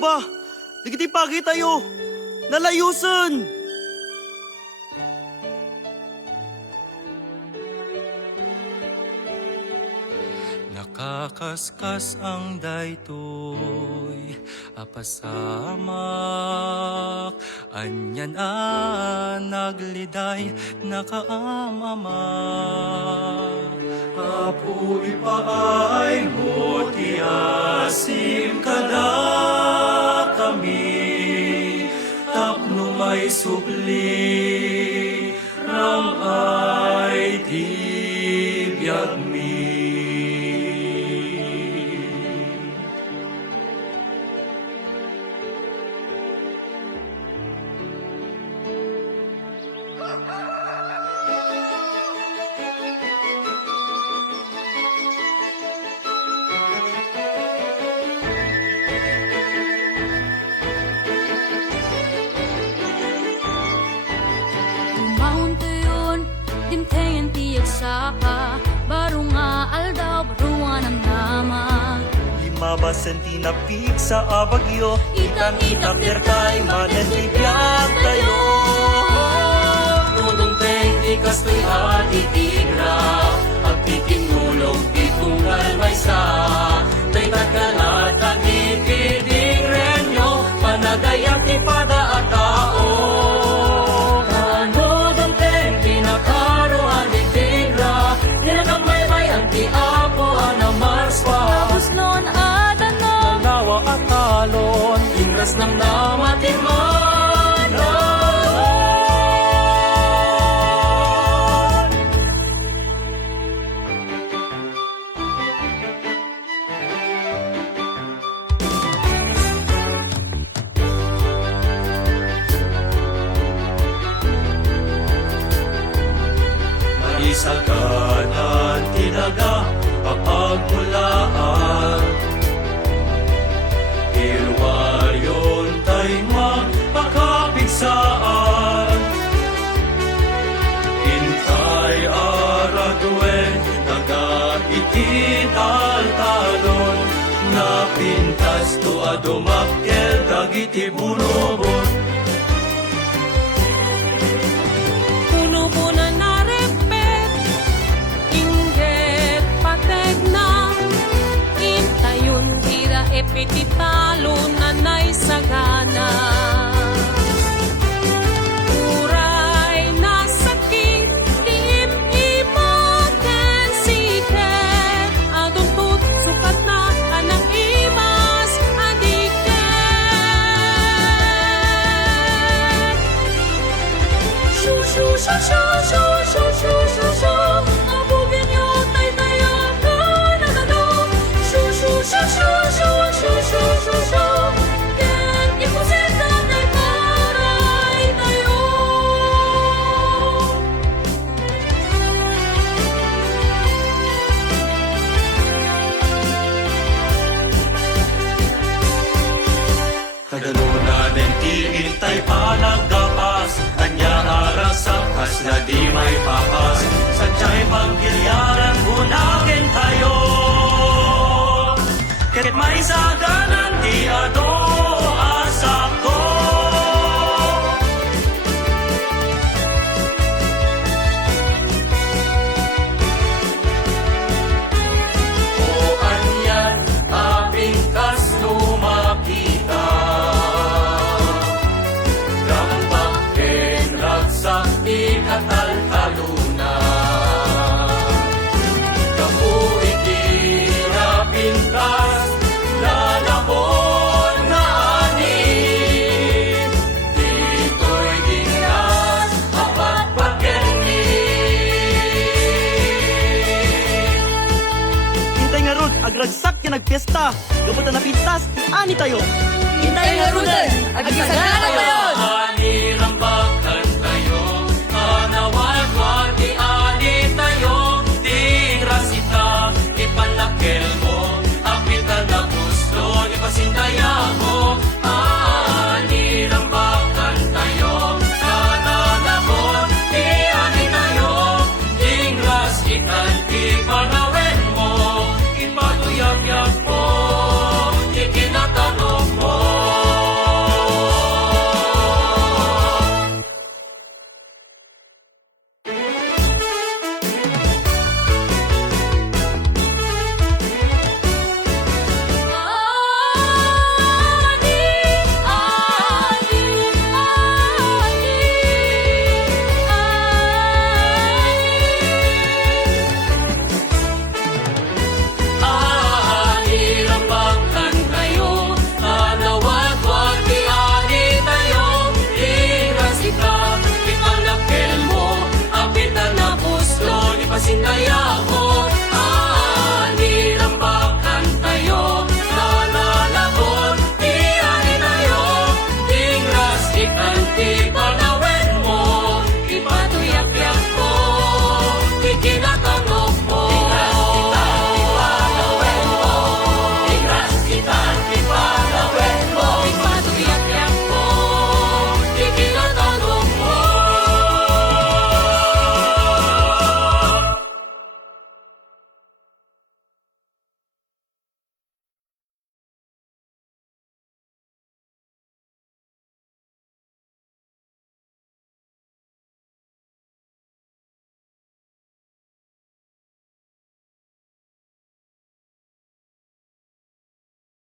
ba? Digiti pagi tayo. Nalayusan. Nakakaskas ang daytoy apasamak anyan nagliday nakaamama apo ipaay mo ti asim kada kami tapno may supli ram ay tibiyag mi. Tumahon tuyon, dimtayan tiyak saka, baro nga aldaw, baruan ang nama. Lima basanti na pig sa abagyo, Itang-itang dirtay mananibiyag tayo. Nulong teng di kastoy ati tigra, at titingulong titunggal may sa. Tay tagkalat ang ikiding renyo, panagayang ipada at tao. Kanodong teng kinakaroan di tigra, ninakamay ang tiapo anamarswa. Puslon at ano, Nawa at talon, ingras ng namatimanan. Maisaganan tinaga papagmulaan. Irwaryon tay magpakapigsaan. Intay aradwen nagaitinal-talon. Napintas to adumakkel dagiti bunobon. puno-puno na repet, inggit pateg na, intayon tira epititalo na naisagana. Uray na sakit, tiim imaten siket, aduntut sukat na anang imas adiket. Shoo shoo shoo shoo shoo shoo shoo shoo shoo, abugin niyo tay-tayakan na gano. Shoo shoo shoo shoo shoo shoo shoo shoo shoo, ken imusita tay paray tayo. Kadalunan ng tiintay panaggapas, kanya arasakas na di may papas. Sadya'y panggilyaran gunagin tayo. Kahit may saganan di ado asak ko. O anyan, aming kas lumakita. Rampak ken ragsak ikatal-taluna. Kapu ikinapintas, lalabon na ani. Dito'y dinas, apat pagkeni. Hintay nga rod, agragsak ya nagpiesta. Gabutan na pintas, ani tayo. Hintay nga rudan, agisagana tayo. Ani ramba